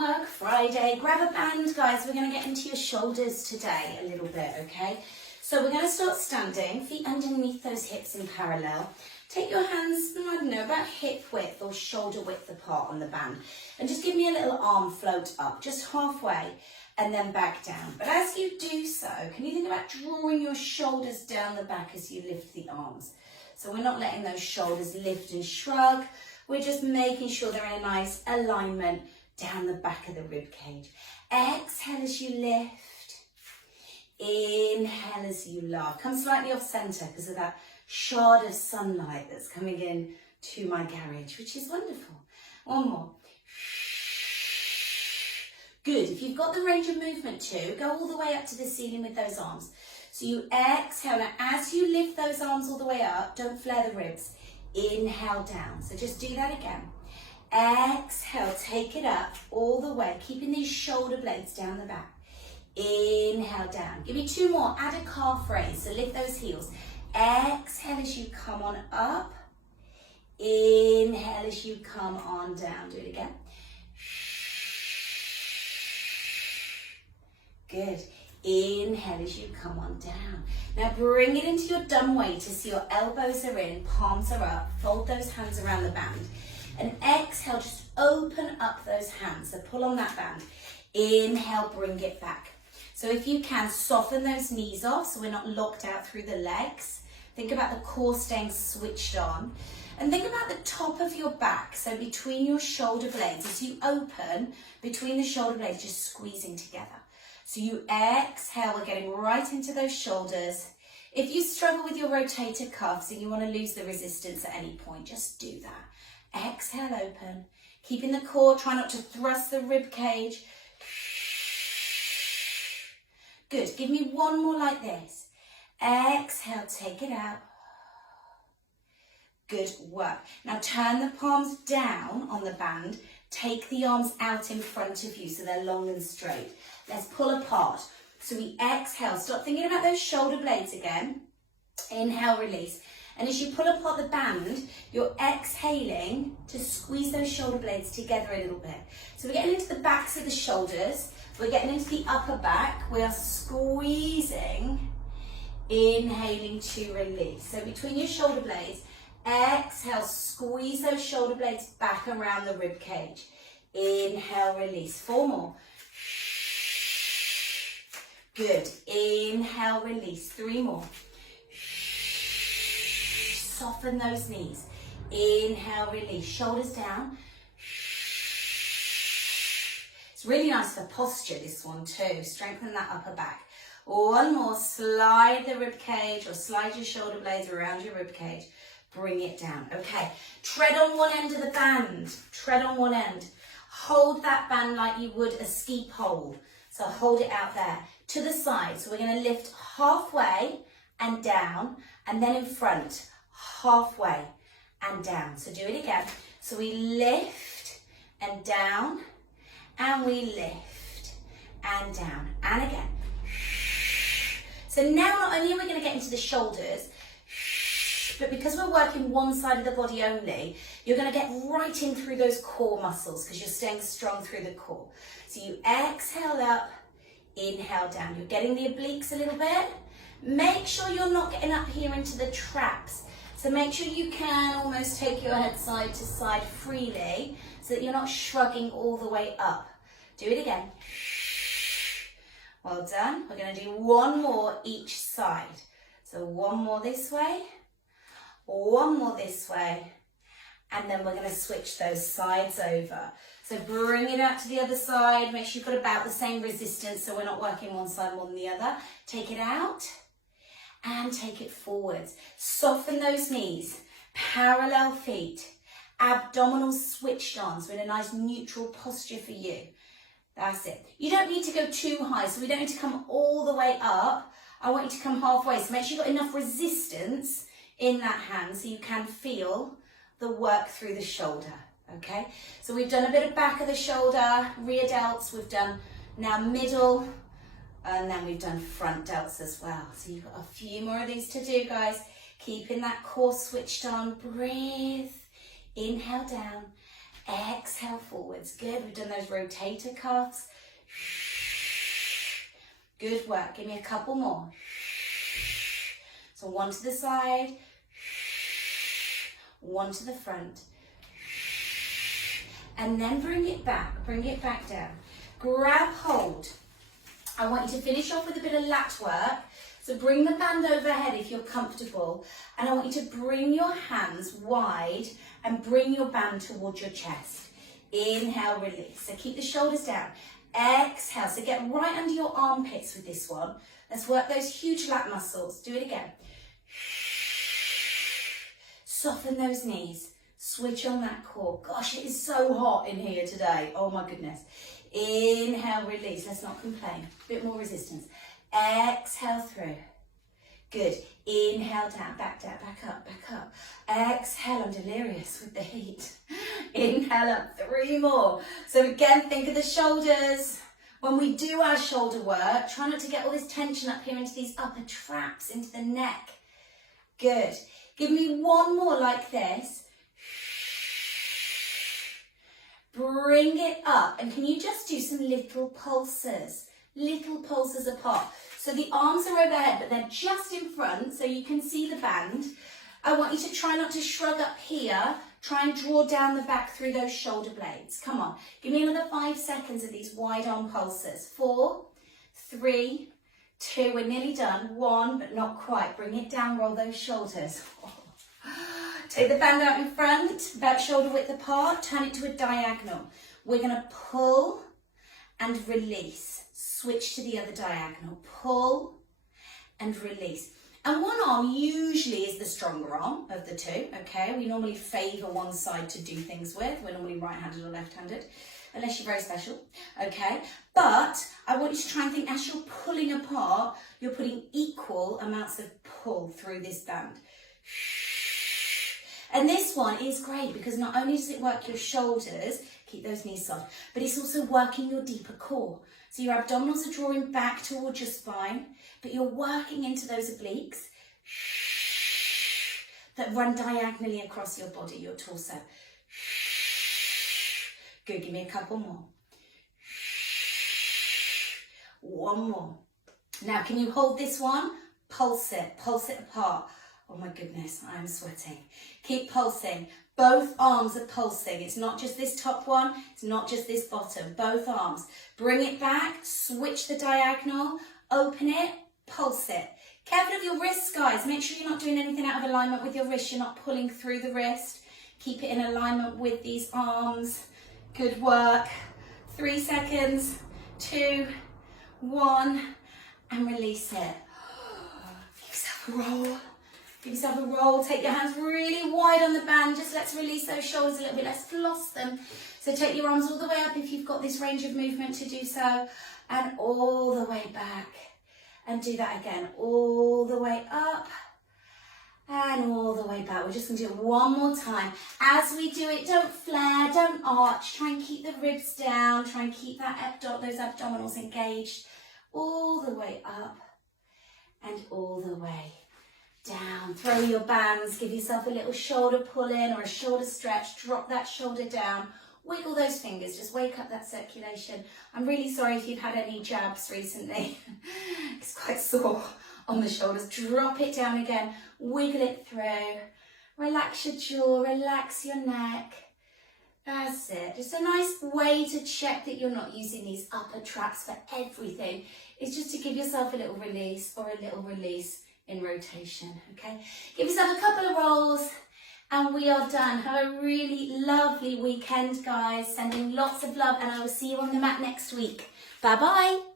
work Friday. Grab a band, guys. We're going to get into your shoulders today a little bit, okay? So we're going to start standing, feet underneath those hips in parallel. Take your hands, I don't know, about hip width or shoulder width apart on the band. And just give me a little arm float up, just halfway, and then back down. But as you do so, can you think about drawing your shoulders down the back as you lift the arms? So we're not letting those shoulders lift and shrug. We're just making sure they're in a nice alignment down the back of the rib cage. Exhale as you lift. Inhale as you laugh. Come slightly off center because of that shard of sunlight that's coming in to my garage, which is wonderful. One more. Good. If you've got the range of movement too, go all the way up to the ceiling with those arms. So you exhale. Now, as you lift those arms all the way up, don't flare the ribs. Inhale down. So just do that again. Exhale, take it up all the way, keeping these shoulder blades down the back. Inhale down. Give me two more. Add a calf raise. So lift those heels. Exhale as you come on up. Inhale as you come on down. Do it again. Good. Inhale as you come on down. Now bring it into your dumb weight to see your elbows are in, palms are up. Fold those hands around the band. And exhale, just open up those hands. So pull on that band. Inhale, bring it back. So if you can, soften those knees off so we're not locked out through the legs. Think about the core staying switched on. And think about the top of your back. So between your shoulder blades, as you open, between the shoulder blades, just squeezing together. So you exhale, we're getting right into those shoulders. If you struggle with your rotator cuffs and you want to lose the resistance at any point, just do that. Exhale, open. Keeping the core, try not to thrust the rib cage. Good, give me one more like this. Exhale, take it out. Good work. Now turn the palms down on the band. Take the arms out in front of you so they're long and straight. Let's pull apart. So we exhale. Stop thinking about those shoulder blades again. Inhale, release. And as you pull apart the band, you're exhaling to squeeze those shoulder blades together a little bit. So we're getting into the backs of the shoulders. We're getting into the upper back. We are squeezing. Inhaling to release. So between your shoulder blades, exhale, squeeze those shoulder blades back around the rib cage. Inhale, release. Four more. Good. Inhale, release. Three more. Soften those knees. Inhale, release. Shoulders down. It's really nice for posture, this one too. Strengthen that upper back. One more. Slide the rib cage or slide your shoulder blades around your rib cage. Bring it down. Okay. Tread on one end of the band. Tread on one end. Hold that band like you would a ski pole. So hold it out there to the side. So we're going to lift halfway and down, and then in front, halfway and down. So do it again. So we lift and down, and we lift and down, and again. So now not only are we going to get into the shoulders, but because we're working one side of the body only, you're going to get right in through those core muscles because you're staying strong through the core. So you exhale up, inhale down. You're getting the obliques a little bit. Make sure you're not getting up here into the traps. So make sure you can almost take your head side to side freely so that you're not shrugging all the way up. Do it again. Well done. We're going to do one more each side. So one more this way, one more this way, and then we're going to switch those sides over. So bring it out to the other side. Make sure you've got about the same resistance so we're not working one side more than the other. Take it out and take it forwards. Soften those knees, parallel feet, abdominals switched on. So in a nice neutral posture for you. That's it. You don't need to go too high, so we don't need to come all the way up. I want you to come halfway. So make sure you've got enough resistance in that hand so you can feel the work through the shoulder. Okay, so we've done a bit of back of the shoulder, rear delts, we've done now middle, and then we've done front delts as well. So you've got a few more of these to do, guys. Keeping that core switched on. Breathe. Inhale down. Exhale forwards. Good. We've done those rotator cuffs. Good work. Give me a couple more. So one to the side, one to the front. And then bring it back down. Grab hold. I want you to finish off with a bit of lat work. So bring the band overhead if you're comfortable. And I want you to bring your hands wide and bring your band towards your chest. Inhale, release. So keep the shoulders down. Exhale. So get right under your armpits with this one. Let's work those huge lat muscles. Do it again. Soften those knees. Switch on that core. Gosh, it is so hot in here today. Oh my goodness. Inhale, release. Let's not complain. A bit more resistance. Exhale through. Good. Inhale down, back up, back up. Exhale, I'm delirious with the heat. Inhale up, 3 more. So again, think of the shoulders. When we do our shoulder work, try not to get all this tension up here into these upper traps, into the neck. Good. Give me one more like this. Bring it up. And can you just do some little pulses? Little pulses apart. So the arms are overhead, but they're just in front, so you can see the band. I want you to try not to shrug up here. Try and draw down the back through those shoulder blades. Come on. Give me another 5 seconds of these wide arm pulses. 4, 3, 2. We're nearly done. 1, but not quite. Bring it down, roll those shoulders. Take the band out in front, about shoulder width apart. Turn it to a diagonal. We're going to pull and release. Switch to the other diagonal. Pull and release. And one arm usually is the stronger arm of the two, okay? We normally favour one side to do things with. We're normally right-handed or left-handed, unless you're very special, okay? But I want you to try and think as you're pulling apart, you're putting equal amounts of pull through this band. And this one is great because not only does it work your shoulders, keep those knees soft, but it's also working your deeper core. So your abdominals are drawing back towards your spine, but you're working into those obliques that run diagonally across your body, your torso. Good, give me a couple more. One more. Now, can you hold this one? Pulse it apart. Oh my goodness, I'm sweating. Keep pulsing. Both arms are pulsing. It's not just this top one, it's not just this bottom. Both arms. Bring it back, switch the diagonal, open it, pulse it. Careful of your wrists, guys. Make sure you're not doing anything out of alignment with your wrist. You're not pulling through the wrist. Keep it in alignment with these arms. Good work. 3 seconds, 2, 1, and release it. Give yourself a roll. Give yourself a roll. Take your hands really wide on the band. Just let's release those shoulders a little bit. Let's floss them. So take your arms all the way up if you've got this range of movement to do so. And all the way back. And do that again. All the way up. And all the way back. We're just going to do it one more time. As we do it, don't flare, don't arch. Try and keep the ribs down. Try and keep that those abdominals engaged. All the way up. And all the way down. Throw your bands, give yourself a little shoulder pull in or a shoulder stretch, drop that shoulder down, wiggle those fingers, just wake up that circulation. I'm really sorry if you've had any jabs recently. It's quite sore on the shoulders. Drop it down again, wiggle it through, relax your jaw, relax your neck. That's it. Just a nice way to check that you're not using these upper traps for everything. It's just to give yourself a little release or a little release in rotation, okay? Give yourself a couple of rolls and we are done. Have a really lovely weekend, guys. Sending lots of love and I will see you on the mat next week. Bye-bye.